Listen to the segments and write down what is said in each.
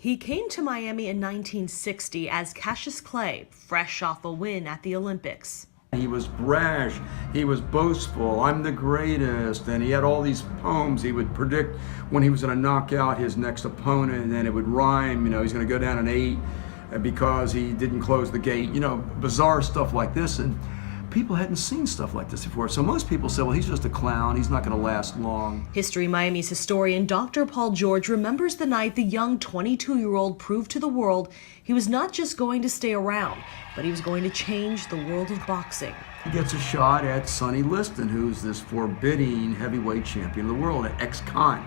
He came to Miami in 1960 as Cassius Clay, fresh off a win at the Olympics. He was brash, he was boastful, I'm the greatest, and he had all these poems he would predict when he was going to knock out his next opponent, and then it would rhyme, he's going to go down an 8 because he didn't close the gate, bizarre stuff like this, and people hadn't seen stuff like this before. So most people say, well, he's just a clown, he's not going to last long. History Miami's historian Dr. Paul George remembers the night the young 22-year-old proved to the world he was not just going to stay around, but he was going to change the world of boxing. He gets a shot at Sonny Liston, who's this forbidding heavyweight champion of the world, an ex-con.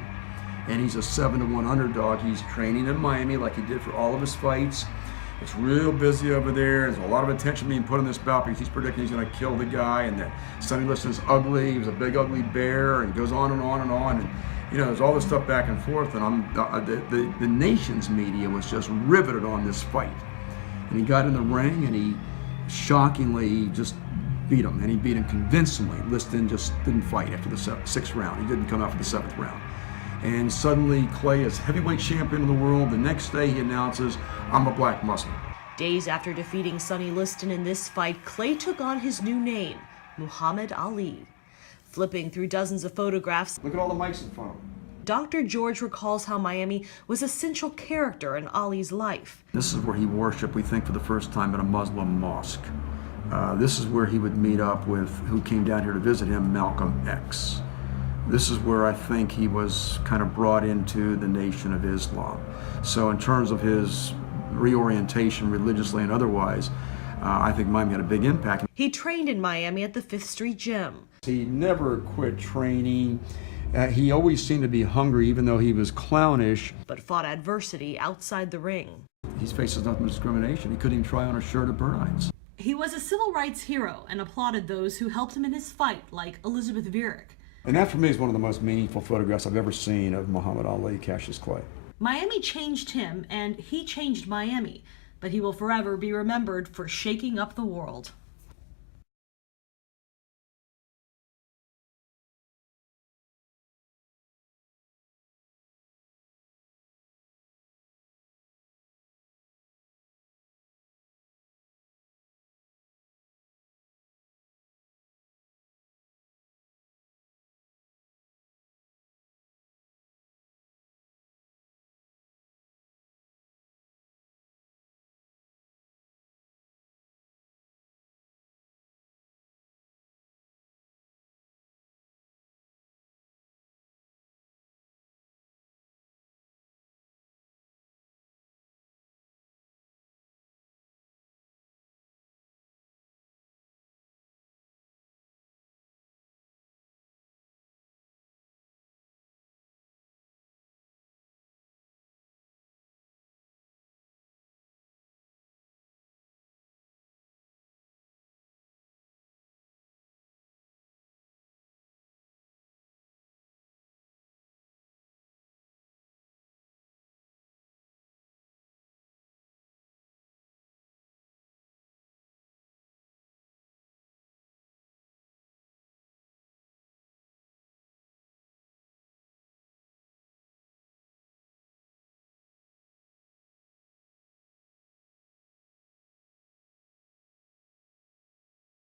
And he's a 7-1 underdog. He's training in Miami like he did for all of his fights. It's real busy over there. There's a lot of attention being put on this bout because he's predicting he's going to kill the guy, and that Sonny Liston's ugly. He was a big ugly bear, and goes on and on and on. And there's all this stuff back and forth. And the nation's media was just riveted on this fight. And he got in the ring, and he shockingly just beat him, and he beat him convincingly. Liston just didn't fight after the 6th round. He didn't come out for the 7th round. And suddenly Clay is heavyweight champion of the world. The next day he announces, I'm a black Muslim. Days after defeating Sonny Liston in this fight, Clay took on his new name, Muhammad Ali. Flipping through dozens of photographs, Look at all the mics in front of him. Dr. George recalls how Miami was a central character in Ali's life. This is where he worshiped, we think, for the first time in a Muslim mosque. This is where he would meet up with, who came down here to visit him, Malcolm X. This is where I think he was kind of brought into the Nation of Islam. So in terms of his reorientation religiously and otherwise, I think Miami had a big impact. He trained in Miami at the 5th Street Gym. He never quit training. He always seemed to be hungry, even though he was clownish. But fought adversity outside the ring. He faces nothing but discrimination. He couldn't even try on a shirt at Burnites. He was a civil rights hero and applauded those who helped him in his fight, like Elizabeth Vierick. And that, for me, is one of the most meaningful photographs I've ever seen of Muhammad Ali, Cassius Clay. Miami changed him, and he changed Miami, but he will forever be remembered for shaking up the world.